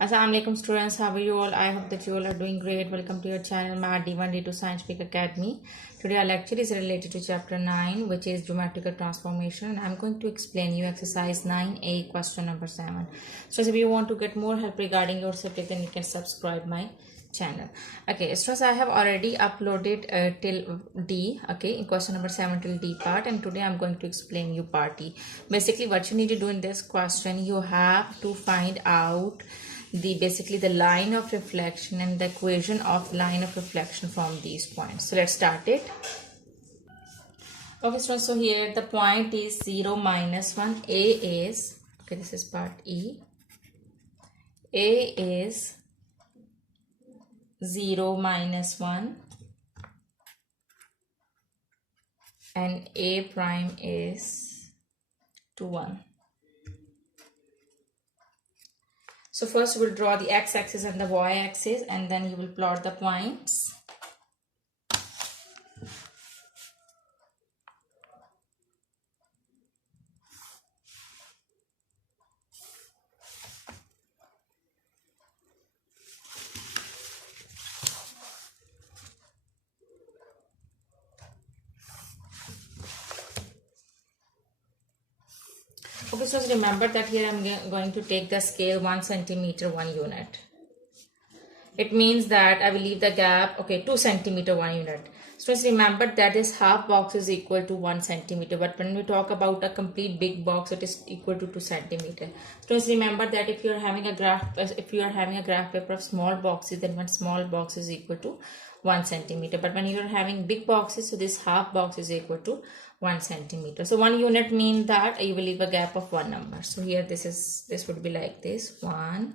Assalamu alaikum students, how are you all? I hope that you all are doing great. Welcome to your channel Math D1 D2 Science Peak Academy. Today our lecture is related to chapter 9, which is Geometrical Transformation, and I'm going to explain you exercise 9a question number 7. So if you want to get more help regarding your subject, then you can subscribe my channel. Okay, so I have already uploaded till D, okay, in question number 7 till D part, and today I'm going to explain you part E. Basically what you need to do in this question, you have to find out the line of reflection and the equation of line of reflection from these points. So let's start it. Okay, so here the point is 0, -1. A is, okay, this is part E. A is 0, -1, and A prime is 2, 1. So first we'll draw the x-axis and the y-axis, and then you will plot the points. Okay, so remember that here I'm going to take the scale 1 centimeter 1 unit. It means that I will leave the gap, okay, 2 centimeter 1 unit. So remember that this half box is equal to 1 centimeter, but when we talk about a complete big box, it is equal to 2 centimeter. So remember that if you are having a graph paper of small boxes, then one small box is equal to 1 centimeter. But when you are having big boxes, so this half box is equal to 1 centimeter. So 1 unit means that you will leave a gap of 1 number. So here this would be like this: 1,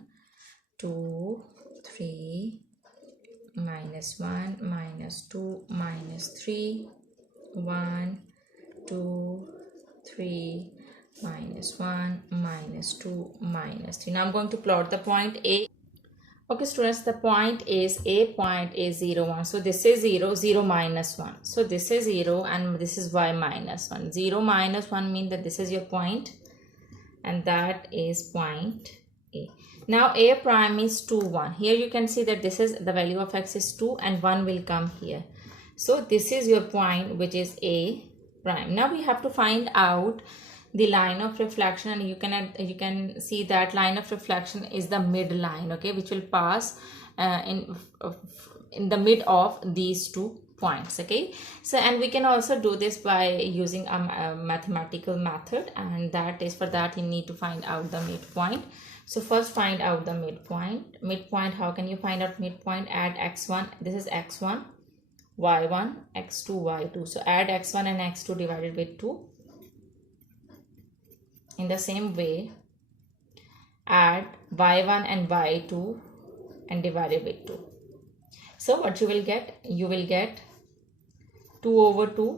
2, 3, -1, -2, -3, 1, 2, 3, -1, -2, -3. Now I'm going to plot the point A. Okay, students, the point is A point is 0, 1. So this is 0, 0, -1. So this is 0 and this is y -1. 0, -1 means that this is your point, and that is point A. Now A prime is 2, 1. Here you can see that this is the value of x is 2 and 1 will come here. So this is your point, which is A prime. Now we have to find out the line of reflection, and you can see that line of reflection is the midline, okay, which will pass in the mid of these 2 points, okay. So and we can also do this by using a mathematical method, and that is, for that you need to find out the midpoint. So first find out the midpoint. How can you find out midpoint? Add x1, this is x1, y1, x2, y2. So add x1 and x2 divided by 2. In the same way, add y1 and y2 and divided by 2. So what you will get? You will get 2 over 2.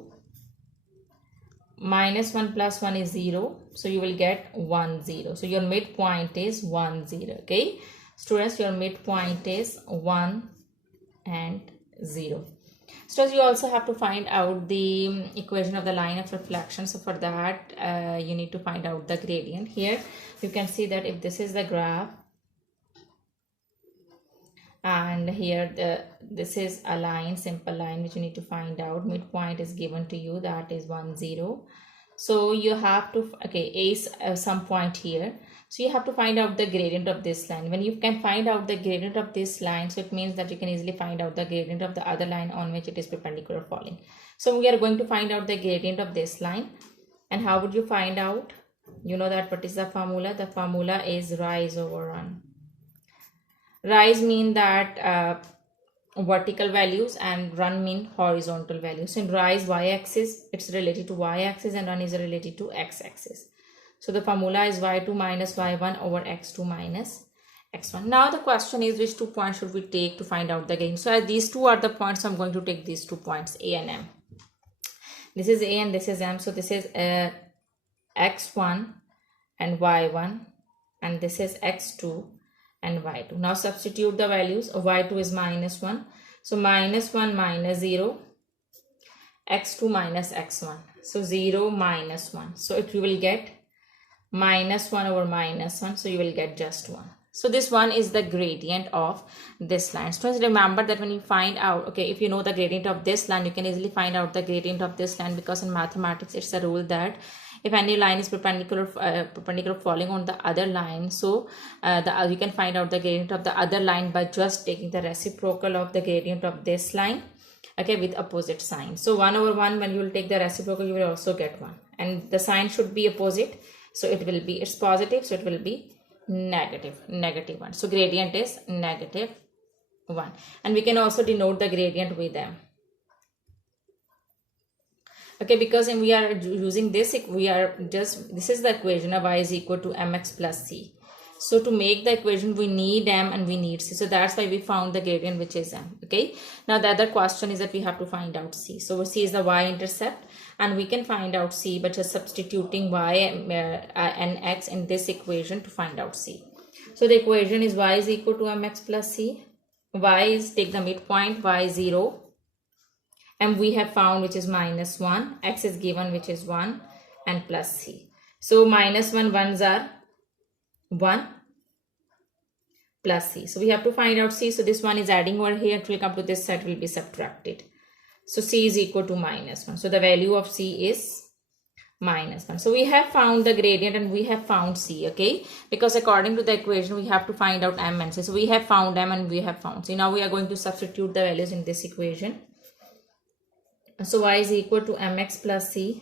-1 plus 1 is 0. So you will get 1, 0. So your midpoint is 1, 0. Okay, students, your midpoint is 1 and 0. So you also have to find out the equation of the line of reflection. So for that you need to find out the gradient. Here you can see that if this is the graph, and here this is a line, simple line, which you need to find out. Midpoint is given to you, that is 1, 0. So you have to, okay, A is some point here, so you have to find out the gradient of this line. When you can find out the gradient of this line, so it means that you can easily find out the gradient of the other line on which it is perpendicular falling. So we are going to find out the gradient of this line. And how would you find out? You know that what is the formula? The formula is rise over run. Rise mean that vertical values, and run mean horizontal values. So in rise, y-axis, it's related to y-axis, and run is related to x-axis. So the formula is y2 minus y1 over x2 minus x1. Now the question is, which 2 points should we take to find out the gain? So as these 2 are the points, I'm going to take these 2 points, A and M. This is A and this is M. So this is x1 and y1, and this is x2 and y2. Now substitute the values. Y2 is -1. So -1 minus 0, x2 minus x1. So 0 minus 1. So if you will get -1 over -1, so you will get just 1. So this one is the gradient of this line. So remember that when you find out, okay, if you know the gradient of this line, you can easily find out the gradient of this line, because in mathematics it's a rule that if any line is perpendicular falling on the other line, so you can find out the gradient of the other line by just taking the reciprocal of the gradient of this line, okay, with opposite sign. So 1 over 1, when you will take the reciprocal, you will also get 1, and the sign should be opposite, so it will be, it's positive, so it will be negative 1. So gradient is negative 1, and we can also denote the gradient with m, okay, because we are using this, this is the equation of y is equal to mx plus c. So to make the equation, we need m and we need c, so that's why we found the gradient, which is m. Okay, now the other question is that we have to find out c. So c is the y-intercept, and we can find out c by just substituting y and x in this equation to find out c. So the equation is y is equal to mx plus c. Y is, take the midpoint, y is 0, and we have found, which is minus 1, x is given, which is 1, and plus c. So minus 1 ones are 1 plus c. So we have to find out c. So this one is adding over here, it will come to this side, will be subtracted. So c is equal to minus 1. So the value of c is minus 1. So we have found the gradient and we have found c, okay, because according to the equation we have to find out m and c. So we have found m and we have found c. Now we are going to substitute the values in this equation. So y is equal to mx plus c.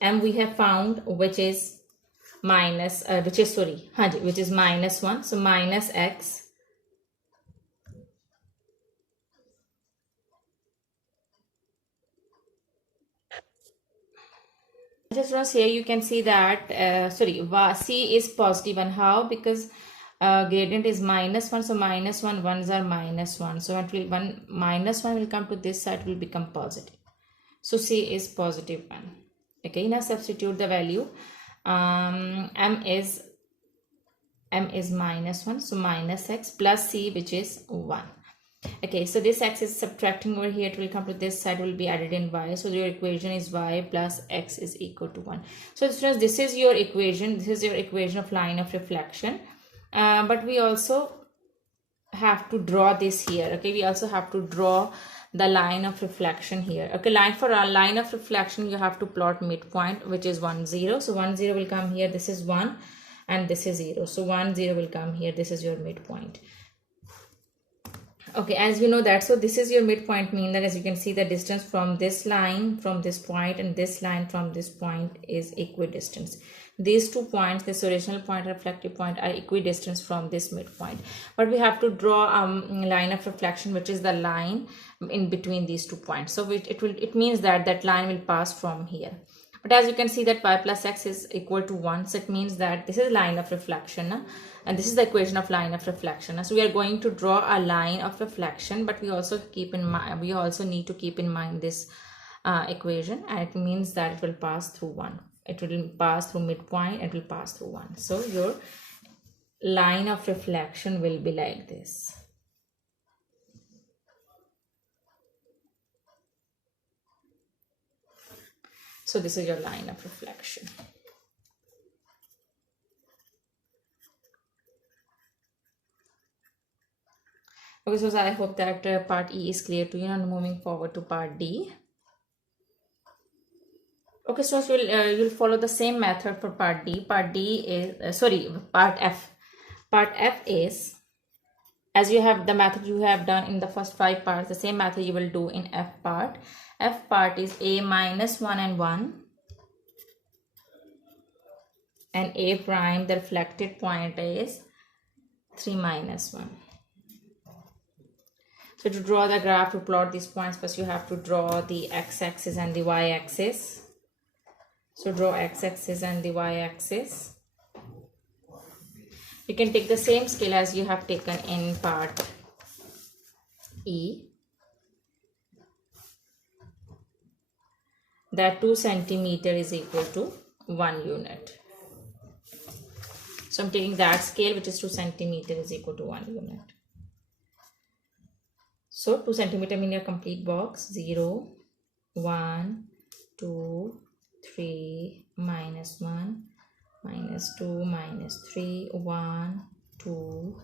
M we have found, which is minus which is minus 1, so minus x just once here you can see that c is positive 1. How? Because gradient is minus 1, so minus 1 ones are minus 1, so it will minus 1 will come to this side, will become positive. So c is positive 1. Okay, now substitute the value. M is minus 1, so minus x plus c, which is 1. Okay, so this x is subtracting over here, it will come to this side, will be added in y. So your equation is y plus x is equal to 1. So students, this is your equation. This is your equation of line of reflection. But we also have to draw this here. Okay, we also have to draw the line of reflection here. Okay, for a line of reflection, you have to plot midpoint, which is 1 0. So 1 0 will come here, this is 1, and this is 0. So 1 0 will come here, this is your midpoint. Okay, as we know that, so this is your midpoint, mean that as you can see, the distance from this line from this point and this line from this point is equidistant. These 2 points, this original point and reflective point, are equidistant from this midpoint. But we have to draw a line of reflection, which is the line in between these 2 points. So it means that line will pass from here. But as you can see that y plus x is equal to 1, so it means that this is line of reflection, and this is the equation of line of reflection. So we are going to draw a line of reflection, but we also need to keep in mind this equation, and it means that it will pass through 1. It will pass through midpoint, it will pass through 1. So your line of reflection will be like this. So this is your line of reflection. Okay, so I hope that part E is clear to you, and moving forward to part D. Okay, so you'll follow the same method for part D. Part D is part F. Part F is, as you have the method you have done in the first 5 parts, the same method you will do in F part. F part is a minus 1 and 1, and a prime, the reflected point, is 3 minus 1. So to draw the graph, to plot these points, first you have to draw the x-axis and the y-axis. So draw x-axis and the y-axis. You can take the same scale as you have taken in part E. That 2 centimeter is equal to 1 unit. So I'm taking that scale, which is 2 centimeter is equal to 1 unit. So 2 centimeter mean your complete box. 0, 1, 2, 3, minus 1, minus 2, minus 3, 1, 2,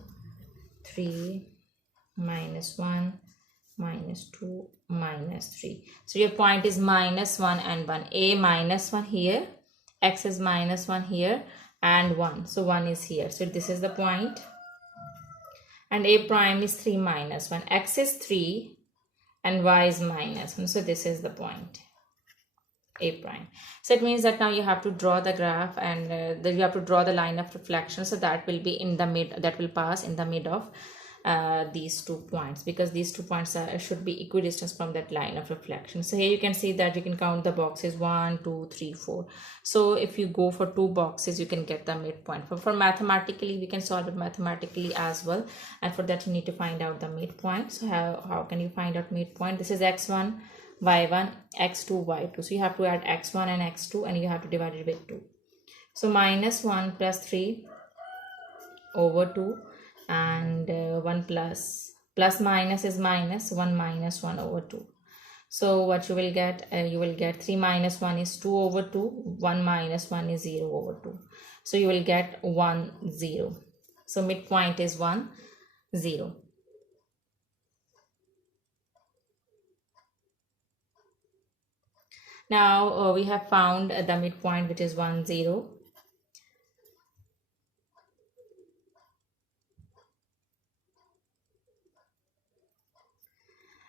3, minus 1, minus 2, minus 3. So your point is minus 1 and 1. A minus 1 here, x is minus 1 here, and 1. So 1 is here. So this is the point. And a prime is 3 minus 1. X is 3 and y is minus 1. So this is the point. A prime. So it means that now you have to draw the graph, and you have to draw the line of reflection. So that will be in the mid, that will pass in the mid of these 2 points, because these 2 points should be equidistant from that line of reflection. So here you can see that you can count the boxes 1, 2, 3, 4. So if you go for 2 boxes, you can get the midpoint. For mathematically, we can solve it mathematically as well, and for that you need to find out the midpoint. So how can you find out midpoint? This is x1, y1, x2, y2. So you have to add x1 and x2, and you have to divide it with 2. So minus 1 plus 3 over 2, and 1 plus minus is minus 1 minus 1 over 2. So what you will get, 3 minus 1 is 2 over 2, 1 minus 1 is 0 over 2. So you will get 1, 0. So midpoint is 1, 0. Now we have found the midpoint, which is 1, 0.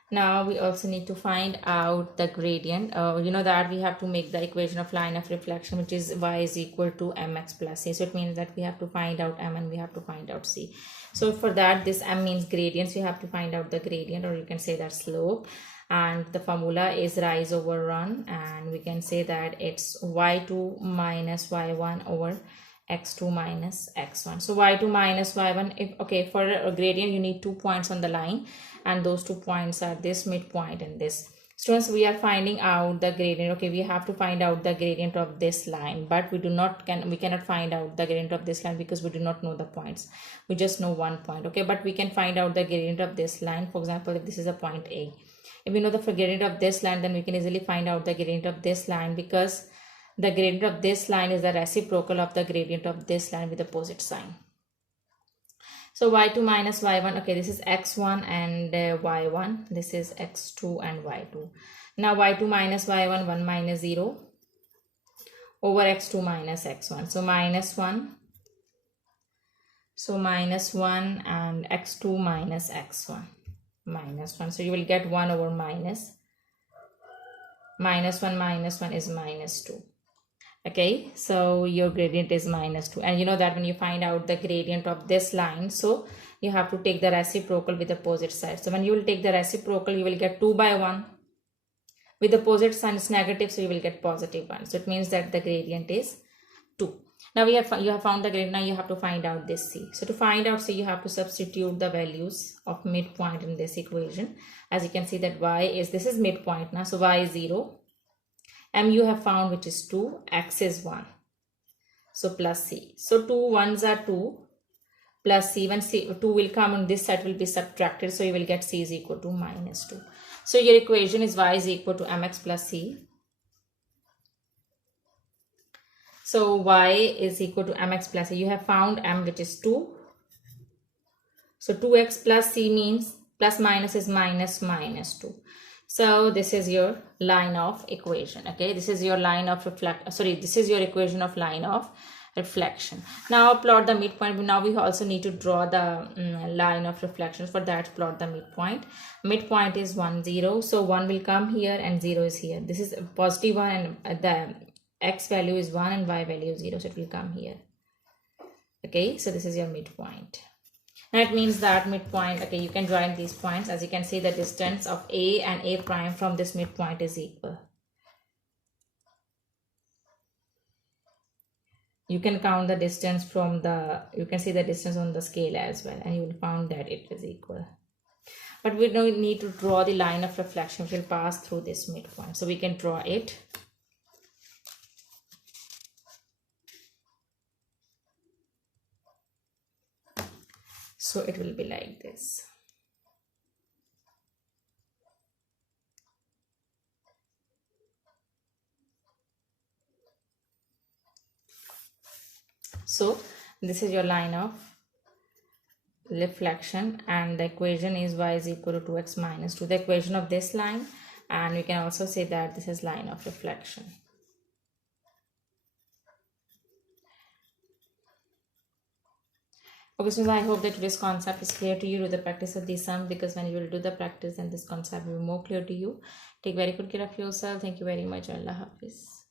Now we also need to find out the gradient. You know that we have to make the equation of line of reflection, which is y is equal to mx plus c. So it means that we have to find out m and we have to find out c. So for that, this m means gradients. You have to find out the gradient, or you can say that slope. And the formula is rise over run, and we can say that it's y2 minus y1 over x2 minus x1. So y2 minus y1, for a gradient you need 2 points on the line, and those 2 points are this midpoint and this. Students, we are finding out the gradient. We have to find out the gradient of this line, but we cannot find out the gradient of this line because we do not know the points. We just know 1 point. But we can find out the gradient of this line. For example, if this is a point A, if we know the gradient of this line, then we can easily find out the gradient of this line, because the gradient of this line is the reciprocal of the gradient of this line with opposite sign. So y2 minus y1, this is x1 and y1. This is x2 and y2. Now y2 minus y1, 1 minus 0 over x2 minus x1. So minus 1. So minus 1 and x2 minus x1. Minus 1. So you will get 1 over minus 1 is minus 2. So your gradient is minus 2, and you know that when you find out the gradient of this line, so you have to take the reciprocal with opposite side. So when you will take the reciprocal, you will get 2 by 1. With opposite sign is negative, so you will get positive 1. So it means that the gradient is 2. Now you have found the gradient. Now you have to find out this c. So to find out c, you have to substitute the values of midpoint in this equation. As you can see that this is midpoint now, so y is 0. M you have found, which is 2, x is 1. So plus c. So 2 1s are 2 plus c. When 2 will come on this side, will be subtracted. So you will get c is equal to minus 2. So your equation is y is equal to mx plus c. So y is equal to mx plus c. You have found m, which is 2. So 2x plus c means plus minus is minus 2. So this is your line of equation. This is your line of this is your equation of line of reflection. Now plot the midpoint. Now we also need to draw the line of reflection. For that, plot the midpoint. Midpoint is 1, 0. So 1 will come here and 0 is here. This is positive 1, and the x value is 1 and y value is 0. So it will come here. So this is your midpoint. Now it means that midpoint, you can join these points. As you can see, the distance of A and A prime from this midpoint is equal. You can count the distance from you can see the distance on the scale as well, and you will find that it is equal. But we don't need to draw the line of reflection which will pass through this midpoint. So we can draw it. So it will be like this. So this is your line of reflection, and the equation is y is equal to 2x minus 2, the equation of this line, and we can also say that this is line of reflection. Okay, so I hope that today's concept is clear to you. Do the practice of these sums, because when you will do the practice, then this concept will be more clear to you. Take very good care of yourself. Thank you very much. Allah Hafiz.